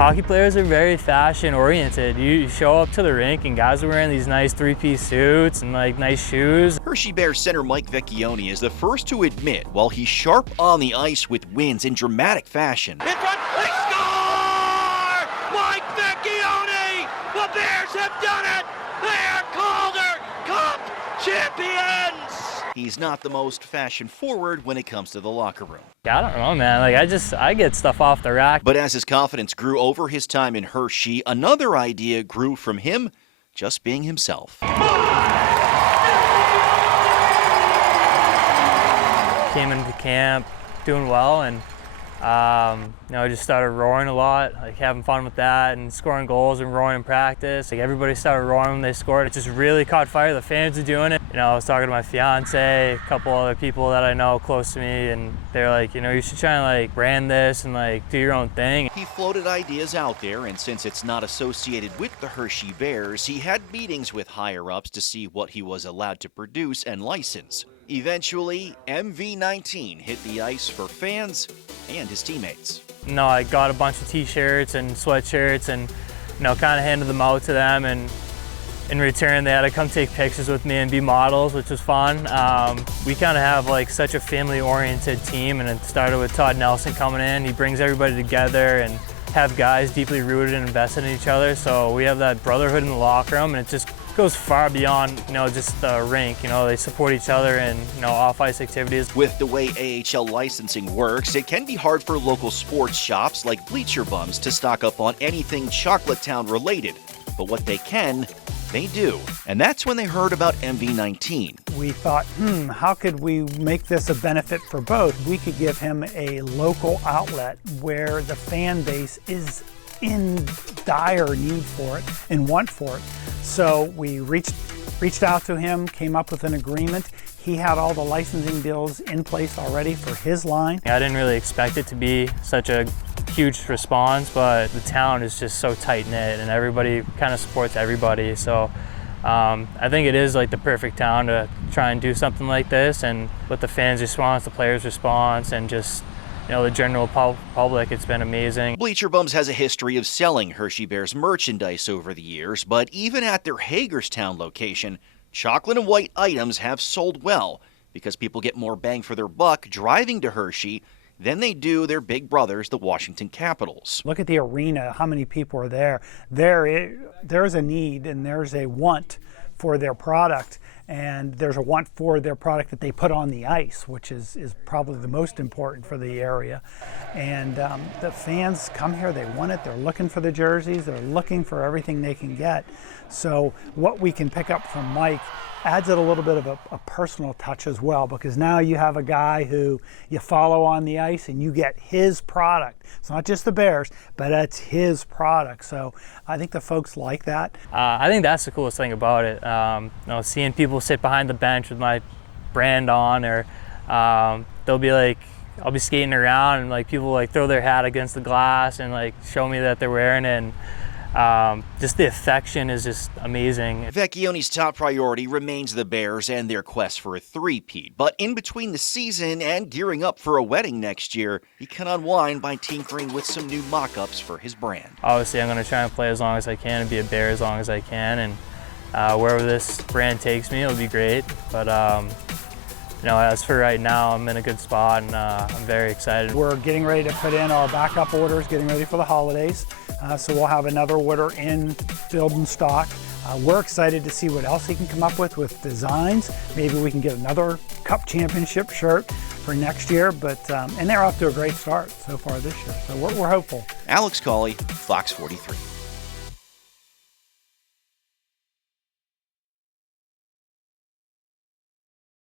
Hockey players are very fashion oriented. You show up to the rink and guys are wearing these nice three-piece suits and like nice shoes. Hershey Bears center Mike Vecchione is the first to admit while he's sharp on the ice with wins in dramatic fashion. In front, they score! Mike Vecchione! The Bears have done it! They are Calder Cup champions! He's not the most fashion forward when it comes to the locker room. I don't know, man. Like I get stuff off the rack. But as his confidence grew over his time in Hershey, another idea grew from him just being himself. Came into camp doing well, and I just started roaring a lot, like having fun with that and scoring goals and roaring in practice. Like everybody started roaring when they scored. It just really caught fire. The fans are doing it. I was talking to my fiance, a couple other people that I know close to me, and they're like, you should try and like brand this and like do your own thing. He floated ideas out there, and since it's not associated with the Hershey Bears, he had meetings with higher-ups to see what he was allowed to produce and license. Eventually, MV19 hit the ice for fans and his teammates. I got a bunch of t-shirts and sweatshirts and, kind of handed them out to them, and in return they had to come take pictures with me and be models, which was fun. We kind of have like such a family-oriented team, and it started with Todd Nelson coming in. He brings everybody together and have guys deeply rooted and invested in each other, so we have that brotherhood in the locker room, and it just goes far beyond, just the rink. They support each other in, off-ice activities. With the way AHL licensing works, it can be hard for local sports shops like Bleacher Bums to stock up on anything Chocolate Town related. But what they can, they do. And that's when they heard about MV19. We thought, how could we make this a benefit for both? We could give him a local outlet where the fan base is in dire need for it and want for it. So we reached out to him, came up with an agreement. He had all the licensing deals in place already for his line. I didn't really expect it to be such a huge response, but the town is just so tight-knit and everybody kind of supports everybody. So I think it is like the perfect town to try and do something like this, and with the fans' response, the players' response, and just the general public, it's been amazing. Bleacher Bums has a history of selling Hershey Bears merchandise over the years, but even at their Hagerstown location, chocolate and white items have sold well because people get more bang for their buck driving to Hershey than they do their big brothers, the Washington Capitals. Look at the arena, how many people are there. There's a need and there's a want for their product, and there's a want for their product that they put on the ice, which is probably the most important for the area. And the fans come here, they want it, they're looking for the jerseys, they're looking for everything they can get. So what we can pick up from Mike adds it a little bit of a personal touch as well, because now you have a guy who you follow on the ice and you get his product. It's not just the Bears, but it's his product. So I think the folks like that. I think that's the coolest thing about it. Seeing people sit behind the bench with my brand on, or they'll be like, I'll be skating around and like people like throw their hat against the glass and like show me that they're wearing it. And just the affection is just amazing. Vecchione's top priority remains the Bears and their quest for a three-peat. But in between the season and gearing up for a wedding next year, he can unwind by tinkering with some new mock-ups for his brand. Obviously, I'm going to try and play as long as I can and be a Bear as long as I can. And wherever this brand takes me, it'll be great. But as for right now, I'm in a good spot, and I'm very excited. We're getting ready to put in our backup orders, getting ready for the holidays. So we'll have another order filled in stock. We're excited to see what else he can come up with designs. Maybe we can get another Cup Championship shirt for next year. But and they're off to a great start so far this year. So we're hopeful. Alex Cawley, Fox 43.